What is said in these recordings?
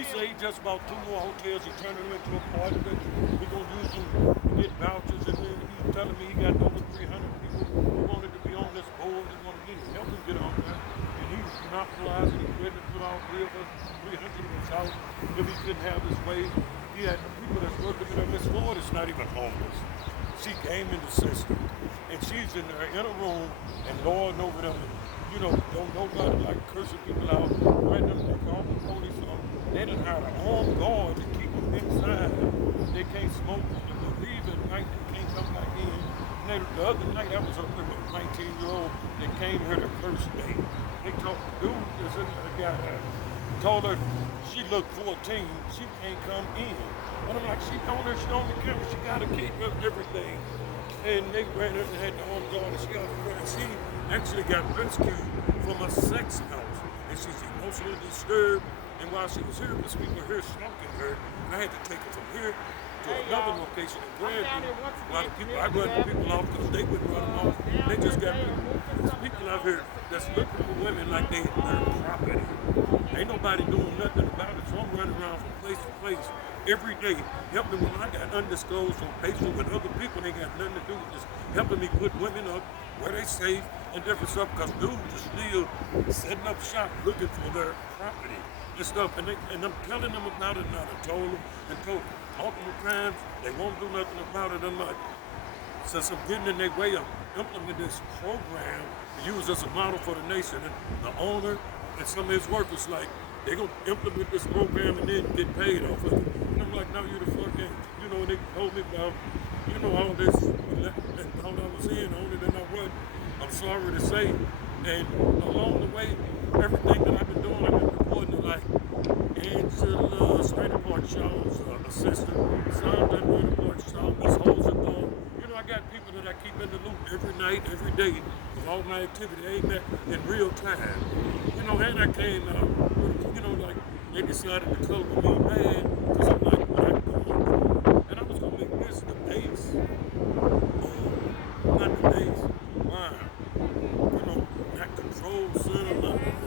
He said he just bought 2 more hotels. He turning them into apartments. He gonna use them to get vouchers. And then he's telling me he got over 300 people who wanted to be on this board and want to help him get on there. And he's monopolizing. He's ready to put all 300 of us out if he couldn't have his way. He had the people that's working with him. Miss Ford is not even homeless. She gaming the system. And she's in there in a room and lording over them. You know, don't nobody like cursing people out, threatening them, they call the police on them. They done hired an armed guard to keep them inside. They can't smoke, and they leave at night, they can't come back in. And then the other night, I was up there with a 19-year-old that came here the first day. They told the dude that's in there, the guy told her she looked 14, she can't come in. And I'm like, she on her, she on the camera, she gotta keep everything. And they ran her and had the armed guard, and she got her, she actually got rescued from a sex house. And she's emotionally disturbed. And while she was here, because people here stalking her, I had to take her from here to another location in Grandview. A lot of people, I run people off because they wouldn't run them off. They just got people. There's people out here that's looking for women like they are property. Ain't nobody doing nothing about it, so I'm running around from place to place every day, helping when I got undisclosed on Facebook with other people. They got nothing to do with this, helping me put women up where they safe and different stuff, because dudes are still setting up shop looking for their property and stuff. And I'm telling them about it now. I told them and told them multiple times they won't do nothing about it. I'm like, since I'm getting in their way of implementing this program to use as a model for the nation, and the owner and some of his workers like, they're going to implement this program and then get paid off of it. And I'm like, no, you the fucking, you know, and they told me about, you know, all this, and all I was in, only than I was. I'm sorry to say. And along the way, everything that I've been doing, I've been reporting to like Angela Strainer Park Shaw's assistant, Sandra Strainer Park Shaw, Miss Hosenthal. You know, I got people that I keep in the loop every night, every day, with all my activity. Ain't that in real time. You know, and I came out, you know, like, they decided to color me mad, because I'm like, what I'm doing. And I was going to make this the base. Not the base. Why? You know, not control center,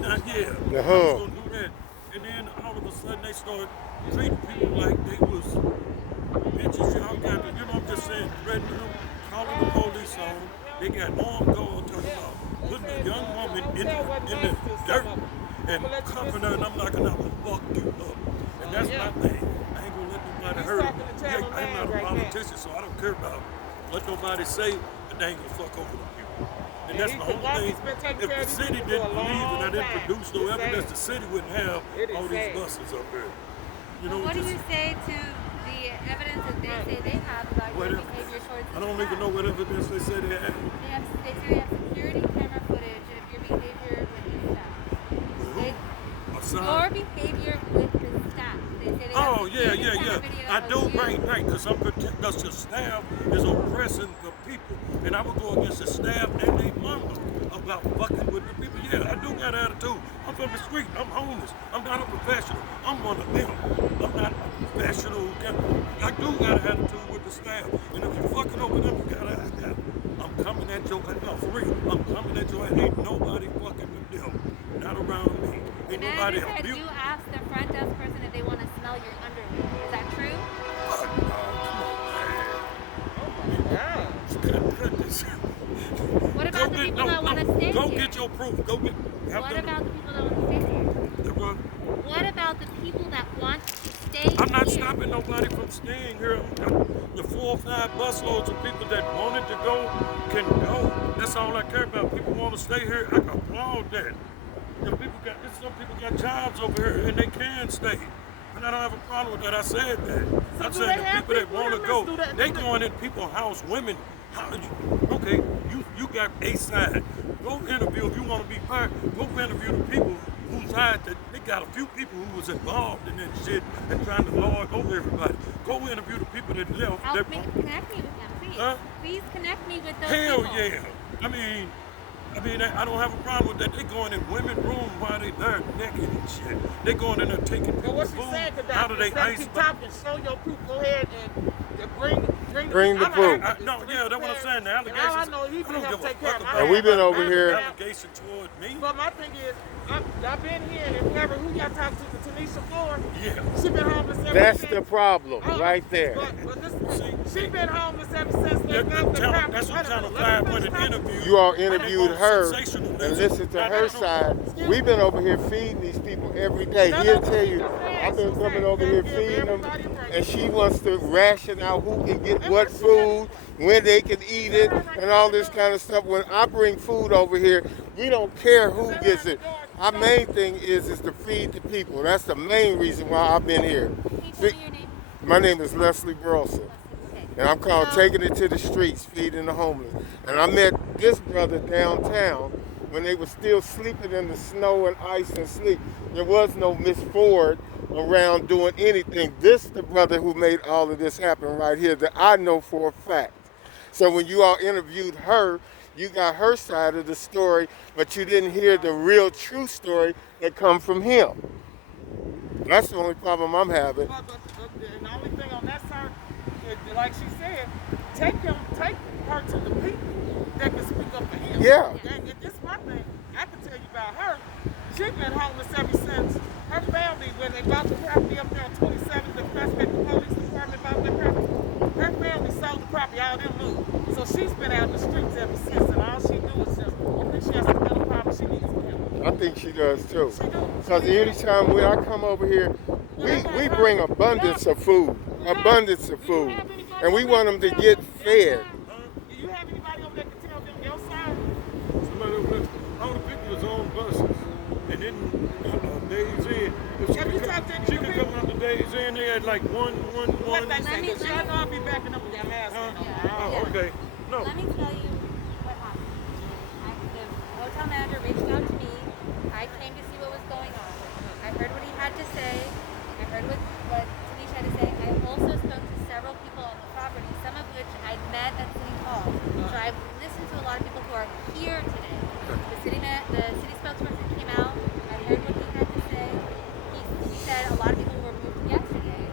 not yet. I was going to do that. And then all of a sudden they started treating people like they was bitches. Y'all got to, you know, I'm just saying, threatening them, calling the police on them. They got armed guard talking about putting a young woman in the dirt and cuffing her, and I'm not gonna fuck you up. And that's my thing. I ain't gonna let nobody hurt me. I'm not a politician, so I don't care about what nobody say, but they ain't gonna fuck over the people. And that's the only thing. If the city didn't believe and I didn't produce no evidence, the city wouldn't have all these buses up here. You know, what do you say to the evidence that they say they have about your behavior towards the I don't even know what evidence they say they have. They say they have security camera footage of your behavior with the staff. Your behavior with the staff. They say they have yeah. I do, right, because the staff is oppressing the people. And I would go against the staff and their mama about fucking with the people. Yeah, I do got attitude. I'm from the street. I'm homeless. I'm not a professional. I'm one of them. I'm not a professional. I do got an attitude with the staff. And if you fucking over them, you got to. I'm coming at your ass. No, for real. I'm coming at your ass. Ain't nobody fucking with them. Not around me. Ain't nobody else. You asked the front desk person if they want to smell your underwear. Is that true? Fuck no. Come on, man. Oh my God. What about the people that want to stay here? Go get your proof. Go get. What about the people that want to stay here? What about the people that want to stay here? I'm not stopping nobody from staying here. The 4 or 5 busloads of people that wanted to go can go. That's all I care about. People want to stay here. I applaud that. Some people got jobs over here and they can stay. And I don't have a problem with that. I said that. I'm saying the people that want to go, they going in people's house, women. Okay, you got a side. Go interview if you want to be part. Go interview the people whose side that they got a few people who was involved in that shit and trying to lord over everybody. Go interview the people that left. Help me connect me with them, please. Huh? Please connect me with those people. people. Hell yeah. I mean, I don't have a problem with that. They going in women's room while they there naked and shit. They going in there taking people's food out of their ice. Show your proof. Go ahead and bring the proof. That's what I'm saying. The allegations. I know he can help take care of And we've been over here. Allegation toward me. But my thing is, I've been here, and whoever who y'all talk to Tanisha Ford. Yeah. She been homeless ever That's since. the problem right there. But listen, she been homeless ever since they got the crap. That's what Channel 5 went and interviewed. You all interviewed her and Sensationalism. listened to Now, her that's side. We've been over here feeding these people every day. He'll tell you, I've been coming over here feeding them, and she wants to ration out who can get what food, when they can eat it, and all this kind of stuff. When I bring food over here, we don't care who gets it. Our main thing is to feed the people. That's the main reason why I've been here. Can you tell me your name? My name is Leslie Burleson. Okay. And I'm called Taking It to the Streets, Feeding the Homeless. And I met this brother downtown when they were still sleeping in the snow and ice and sleep. There was no Miss Ford around doing anything. This the brother who made all of this happen right here that I know for a fact. So when you all interviewed her, you got her side of the story, but you didn't hear the real true story that come from him. That's the only problem I'm having. But the only thing on that side, like she said, take her to the people that can speak up for him. Yeah. And this one thing I can tell you about her. She's been homeless ever since her family, when they bought the property up there on 27th, the prospect, the police department bought that property. Her family sold the property, all them moved. So she's been out in the streets ever since, and all she do is just, if she has a mental problem, she needs help. I think she does too. She do. Because anytime when I come over here, we bring abundance of food. Abundance of food. And we want them to get fed. Do you have anybody over there to tell them your side? Somebody over there, all the people is on buses. And then Days Inn, if Have you talked to any she of the could come out to Days Inn, they had like one. What they say? Because y'all know I'll be backing up with your last one. Oh, okay. No. Let me tell you what happened. The hotel manager reached out to me. I came to see what was going on. I heard what he had to say. I heard what Tanisha had to say. I also spoke to several people on the property, some of which I met at City Hall. So I've listened to a lot of people who are here today. The city spokesperson came out. I heard what he had to say. He said a lot of people were moved yesterday.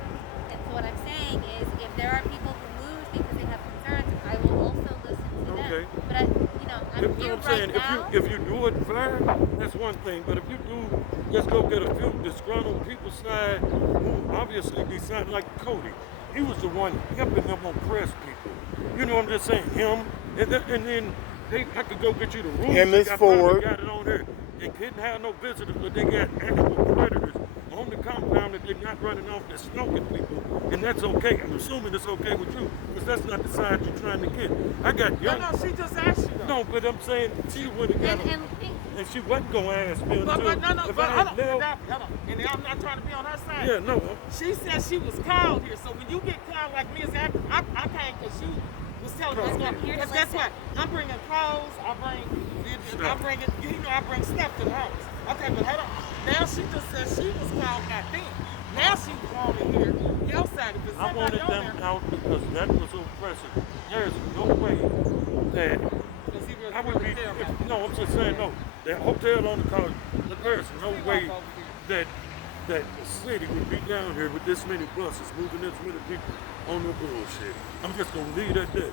And so what I'm saying is, if there are people who moved because they have concerns, I will also listen to them. But I'm here right now. If you do it fair, that's one thing. But if you do, just go get a few disgruntled people side who obviously decide, like Cody. He was the one helping them oppress people. You know what I'm just saying? Him, and then I could go get you the rules. And Miss Ford. Got it on there. They couldn't have no visitors, but they got animal predators on the compound that they're not running off, they're smoking people. And that's okay. I'm assuming it's okay with you, because that's not the side you're trying to get. I got young. No, she just asked you though. No, but I'm saying she would have got And and she wasn't going to ask me until But if hold on. I Hold had left. on. And I'm not trying to be on her side. Yeah, no. She said she was called here. So when you get called like me as an actor, I came because you was telling me what's going on. Because guess what? I'm bringing clothes. I bring stuff to the house. Okay, but hold on. Now she just said she was called back then. Now she called in here. Your side. If it's I somebody wanted on them there, out because that was oppressive. There's no way that because he was I would really be. there about it. No, I'm just saying no. The hotel on the college, there's no way that the city would be down here with this many buses moving this many people on the bullshit. I'm just gonna leave it at that.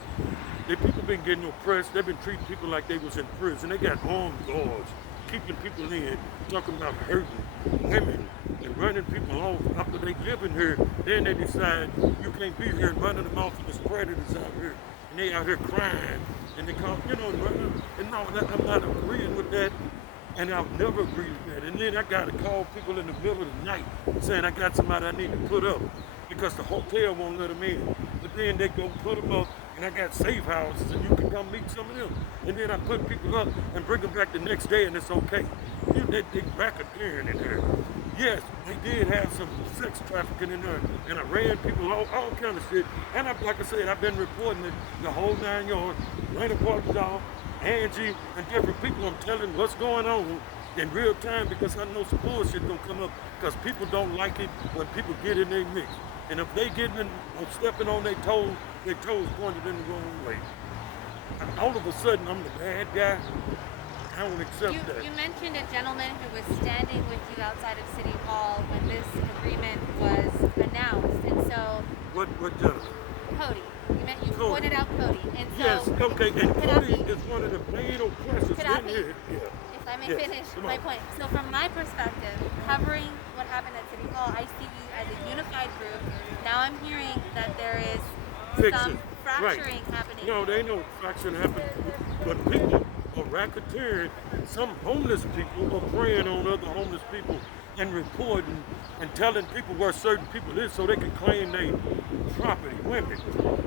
The people been getting oppressed. They've been treating people like they was in prison. They got armed guards keeping people in, talking about hurting women and running people off after they live in here. Then they decide you can't be here and running them off with the predators out here. And they out here crying. And they call, and no, I'm not agreeing with that. And I've never agreed with that. And then I got to call people in the middle of the night saying I got somebody I need to put up because the hotel won't let them in. But then they go put them up, and I got safe houses, and you can come meet some of them. And then I put people up and bring them back the next day, and it's okay. They racketeering in there. Yes, they did have some sex trafficking in there, and I ran people all kind of shit. And like I said, I've been reporting it the whole 9 yards. Raina Parkdale, Angie, and different people. I'm telling what's going on in real time because I know some bullshit gonna come up because people don't like it when people get in their mix. And if they getting in or stepping on their toes pointed in the wrong way. All of a sudden, I'm the bad guy. I don't accept that. You mentioned a gentleman who was standing with you outside of City Hall when this agreement was announced, and so What gentleman? Cody. You Cody. pointed out Cody, and so Yes, okay, and Qadhafi, Cody is one of the main oppressors in Qadhafi, here. Yeah. if Let me Yes, finish come my on. point. So from my perspective, covering what happened at City Hall, I see you as a unified group. Now I'm hearing that there is Fix some it. Right. fracturing happening. No, there ain't no fraction happening. But people are racketeering. Some homeless people are preying on other homeless people and reporting and telling people where certain people is so they can claim their property, women.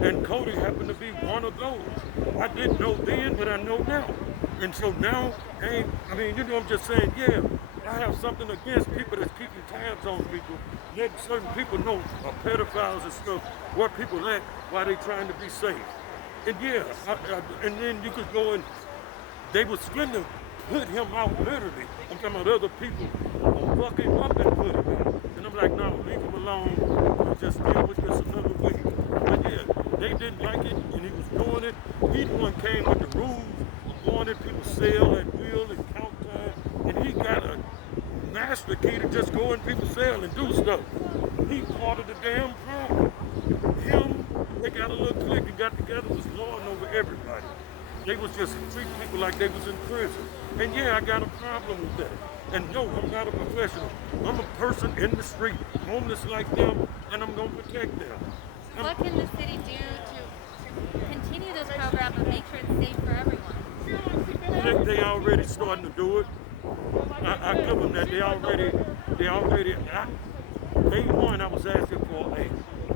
And Cody happened to be one of those. I didn't know then, but I know now. And so now, hey, I mean, you know, I'm just saying, yeah, I have something against people that's keeping tabs on people, letting certain people know pedophiles and stuff, where people at while they trying to be safe. And yeah, and then you could go and they was going to put him out literally. I'm talking about other people. Fuck him up and put him out. And I'm like, no, leave him alone. We'll just deal with this another way. But yeah, they didn't like it and he was doing it. He the one came with the rules of going in people's cell at will and count time. And he got a master key to just go in people's cell and do stuff. He part of the damn problem. Him, they got a little clique and got together, was lording over everybody. They was just treating people like they was in prison. And yeah, I got a problem with that. And no, I'm not a professional. I'm a person in the street, homeless like them, and I'm gonna protect them. What can the city do to continue this program but make sure it's safe for everyone? They already starting to do it. I give them that. Day one, I was asking for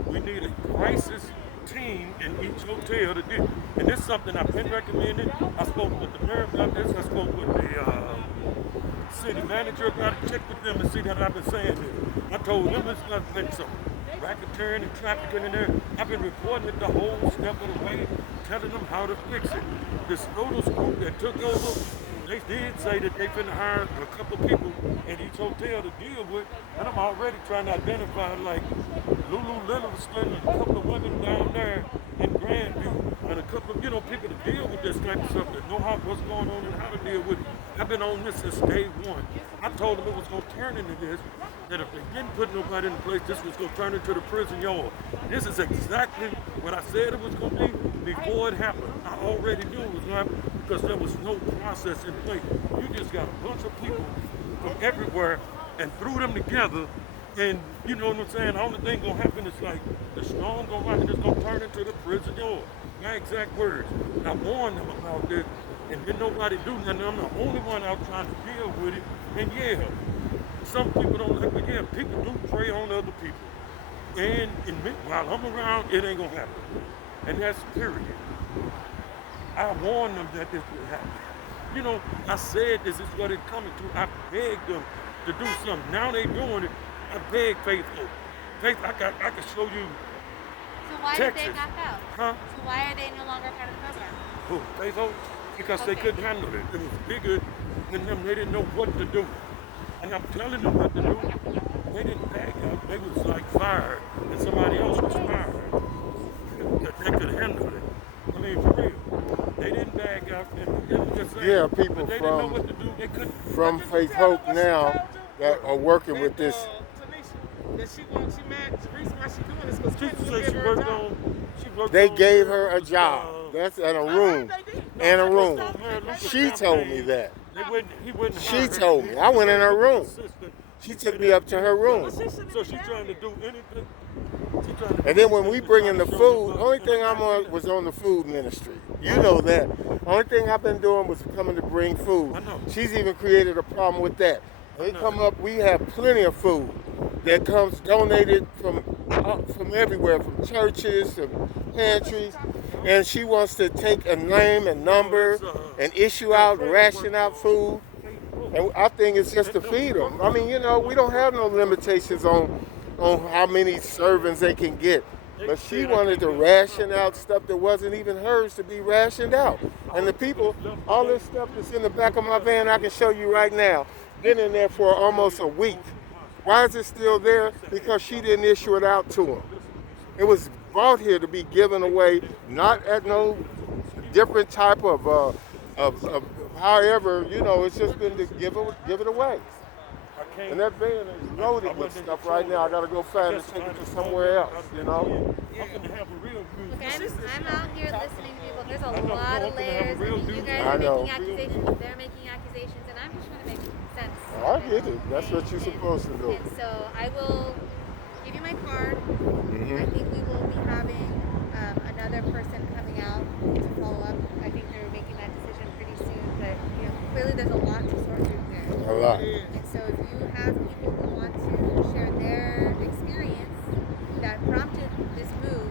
we need a crisis team in each hotel to do. And this is something I've been recommending. I spoke with the mayor about this. I spoke with the city manager about it. Check with them and see that I've been saying this. I told them it's not been some racketeering and trafficking in there. I've been reporting it the whole step of the way, telling them how to fix it. This Noodles group that took over, they did say that they finna hire a couple of people at each hotel to deal with, and I'm already trying to identify like Livingston and a couple of women down there in Grandview, and a couple of people to deal with this type of stuff that know what's going on and how to deal with it. I've been on this since day one. I told them it was gonna turn into this, that if they didn't put nobody in place, this was gonna turn into the prison yard. This is exactly what I said it was gonna be before it happened. I already knew it was gonna happen because there was no process in place. You just got a bunch of people from everywhere and threw them together, and you know what I'm saying? The only thing gonna happen is like the storm gonna rise and it's gonna turn into the prison yard. My exact words. I warned them about this, and then nobody do nothing. I'm the only one out trying to deal with it. And yeah, some people don't like, but yeah, people do prey on other people. And while I'm around, it ain't gonna happen. And that's period. I warned them that this would happen. You know, I said this is what it's coming to. I begged them to do something. Now they doing it. I beg Faith Hope. Faith, I can show you. So why Texas. did they back out? Huh? So why are they no longer part of the program? Who? Faith Hope? Because they Okay. couldn't handle it. It was bigger than them. They didn't know what to do. And I'm telling them what to do. They didn't back out. They was like fired. And somebody else was fired. That they could handle it. I mean, for real. They didn't back out. And it was just saying, Yeah, people but they didn't know what to do. They couldn't. from Faith Hope now that are working with this. Tanisha, that she mad. The reason why she doing this because She kids said she worked on. She worked They on gave her a job. That's in a room. In a room. She told me that. He wouldn't She hire her. told me. I went in her room. Assistant. She took me up to her room. So she's trying to do anything. She trying to And then when we bring in the food, only thing I'm on was on the food ministry. You know that. Only thing I've been doing was coming to bring food. I know. She's even created a problem with that. They come up, we have plenty of food that comes donated from everywhere, from churches, from pantries. And she wants to take a name and number and issue out, ration out food. And I think it's just to feed them. I mean, you know, we don't have no limitations on how many servings they can get. But she wanted to ration out stuff that wasn't even hers to be rationed out. And the people, all this stuff that's in the back of my van, I can show you right now, been in there for almost a week. Why is it still there? Because she didn't issue it out to them. It was brought here to be given away, not at no different type of however, you know, it's just been to give it away. And that van is loaded with stuff right now. I gotta go find it and take it to somewhere else, you know? I'm gonna have a real Look, I'm out here listening to people. There's a I know, lot no, of I'm gonna have a layers. real You dude. guys I are know. making accusations. They're making accusations, and I'm just trying to make sense. I get it. That's what you're And- supposed to do. And so I will give you my card. Mm-hmm. I think we will be having another person coming out to follow up. I think they're making that decision pretty soon. But clearly there's a lot to sort through there. A lot. And so if you have people who want to share their experience that prompted this move,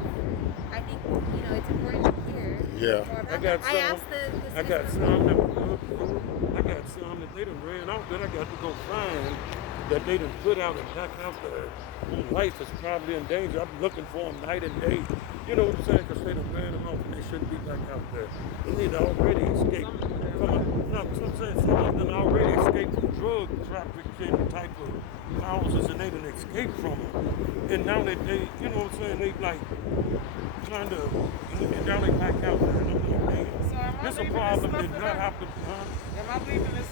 I think it's important to hear Yeah. more I about got that. I some. asked the I got citizen. some that were good food. I got some that they done ran out that I got to go find that they done put out and back out there. Whose life is probably in danger. I'm looking for them night and day. You know what I'm saying? Because they done ran them out and they shouldn't be back out there. And they'd already escaped from some of them already escaped from drug trafficking type of houses and they done escaped from them. And now that they, you know what I'm saying, they like kind of, and now they back out there. And I'm like, damn. So am I This a leaving problem this did stuff not in have to, huh? Am I leaving this